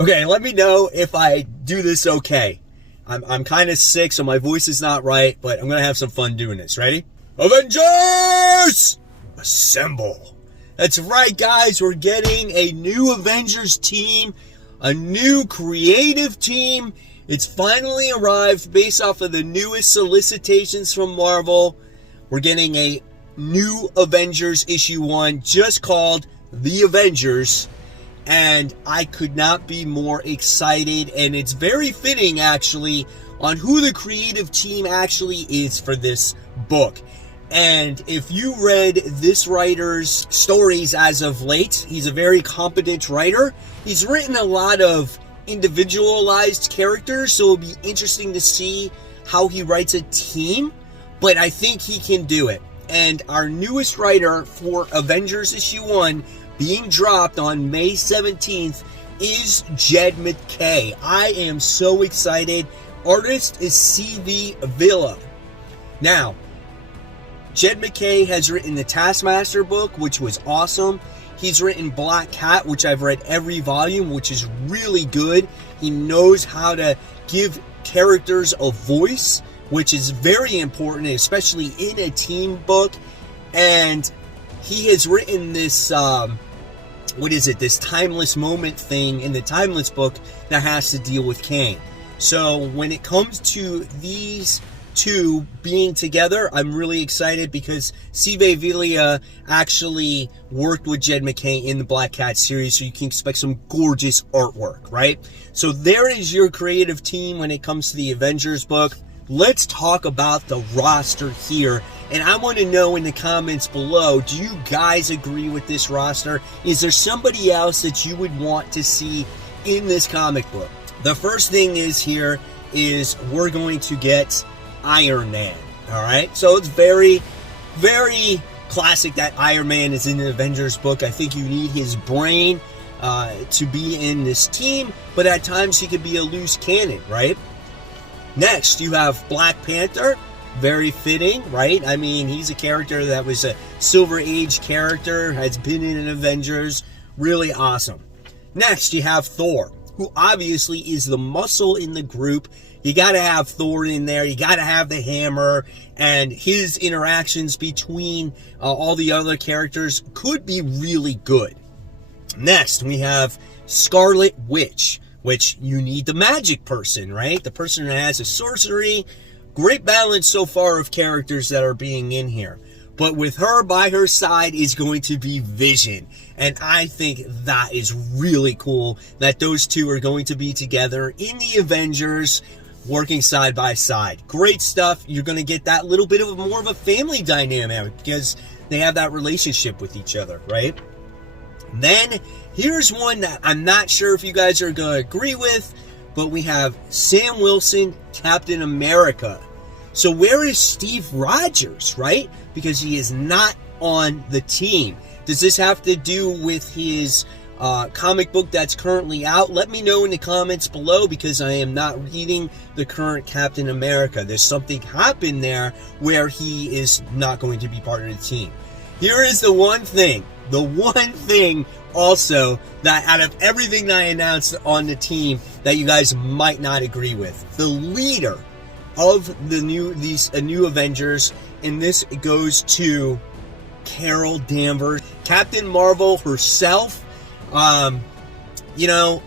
Okay, let me know if I do this okay. I'm kind of sick, so my voice is not right, but I'm going to have some fun doing this. Ready? Avengers! Assemble! That's right, guys. We're getting a new Avengers team, a new creative team. It's finally arrived based off of the newest solicitations from Marvel. We're getting a new Avengers issue 1 just called The Avengers. And I could not be more excited, and it's very fitting, actually, on who the creative team actually is for this book. And if you read this writer's stories as of late, he's a very competent writer. He's written a lot of individualized characters, so it'll be interesting to see how he writes a team, but I think he can do it. And our newest writer for Avengers issue 1 being dropped on May 17th is Jed MacKay. I am so excited. Artist is C.V. Villa. Now, Jed MacKay has written the Taskmaster book, which was awesome. He's written Black Cat, which I've read every volume, which is really good. He knows how to give characters a voice, which is very important, especially in a team book. And he has written this, this timeless moment thing in the Timeless book that has to deal with Kang. So when it comes to these two being together, I'm really excited because C.V. Villa actually worked with Jed MacKay in the Black Cat series, so you can expect some gorgeous artwork, right? So there is your creative team when it comes to the Avengers book. Let's talk about the roster here. And I want to know in the comments below, do you guys agree with this roster? Is there somebody else that you would want to see in this comic book? The first thing is here is we're going to get Iron Man. All right. So it's very, very classic that Iron Man is in the Avengers book. I think you need his brain to be in this team, but at times he could be a loose cannon, right? Next, you have Black Panther. Very fitting, right? I mean, he's a character that was a Silver Age character, has been in an Avengers. Really awesome. Next, you have Thor, who obviously is the muscle in the group. You got to have Thor in there. You got to have the hammer, and his interactions between all the other characters could be really good. Next, we have Scarlet Witch, which you need the magic person, right? The person that has a sorcery. Great balance so far of characters that are being in here. But with her by her side is going to be Vision. And I think that is really cool that those two are going to be together in the Avengers, working side by side. Great stuff. You're going to get that little bit of more of a family dynamic because they have that relationship with each other, right? Then here's one that I'm not sure if you guys are going to agree with, but we have Sam Wilson, Captain America. So where is Steve Rogers, right? Because he is not on the team. Does this have to do with his comic book that's currently out? Let me know in the comments below because I am not reading the current Captain America. There's something happened there where he is not going to be part of the team. Here is the one thing also that out of everything that I announced on the team that you guys might not agree with. The leader of the new Avengers, and this goes to Carol Danvers, Captain Marvel herself. You know,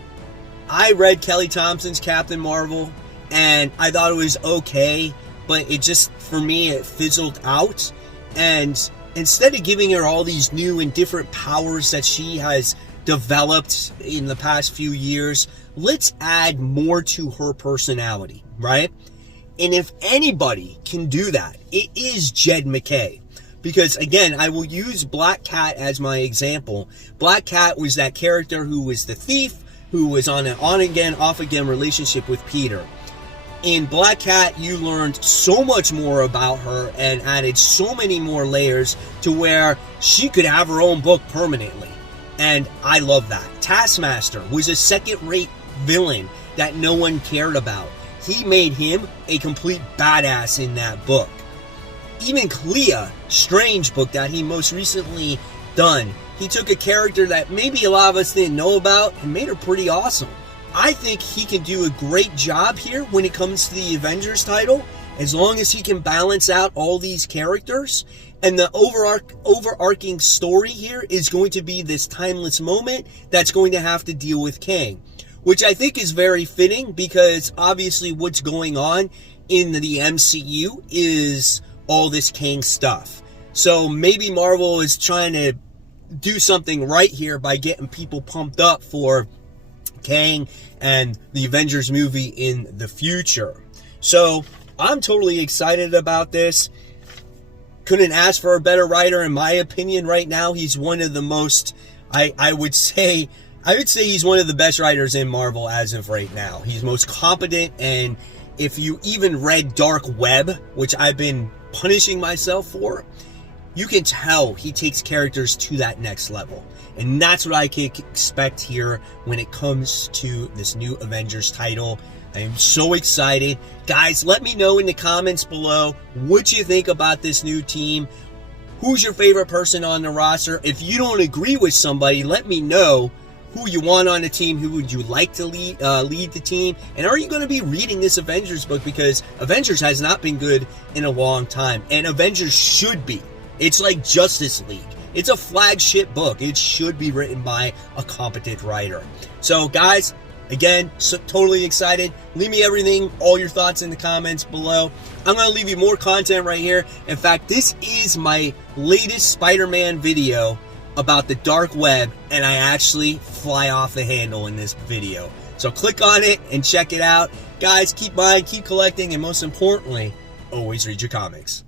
I read Kelly Thompson's Captain Marvel, and I thought it was okay, but it just, for me, it fizzled out. And instead of giving her all these new and different powers that she has developed in the past few years, let's add more to her personality, right? And if anybody can do that, it is Jed MacKay. Because, again, I will use Black Cat as my example. Black Cat was that character who was the thief, who was on an on-again, off-again relationship with Peter. In Black Cat, you learned so much more about her and added so many more layers to where she could have her own book permanently. And I love that. Taskmaster was a second-rate villain that no one cared about. He made him a complete badass in that book. Even Clea, Strange book that he most recently done, he took a character that maybe a lot of us didn't know about and made her pretty awesome. I think he can do a great job here when it comes to the Avengers title, as long as he can balance out all these characters. And the overarching story here is going to be this timeless moment that's going to have to deal with Kang, which I think is very fitting, because obviously what's going on in the MCU is all this Kang stuff. So maybe Marvel is trying to do something right here by getting people pumped up for Kang and the Avengers movie in the future. So I'm totally excited about this. Couldn't ask for a better writer, in my opinion. Right now, he's one of the most, I would say he's one of the best writers in Marvel as of right now. He's most competent, and if you even read Dark Web, which I've been punishing myself for, you can tell he takes characters to that next level. And that's what I can expect here when it comes to this new Avengers title. I am so excited. Guys, let me know in the comments below what you think about this new team. Who's your favorite person on the roster? If you don't agree with somebody, let me know who you want on the team. Who would you like to lead the team? And are you going to be reading this Avengers book? Because Avengers has not been good in a long time. And Avengers should be. It's like Justice League. It's a flagship book. It should be written by a competent writer. So, guys, again, so totally excited. Leave me everything, all your thoughts in the comments below. I'm going to leave you more content right here. In fact, this is my latest Spider-Man video about the dark web, and I actually fly off the handle in this video. So click on it and check it out. Guys, keep buying, keep collecting, and most importantly, always read your comics.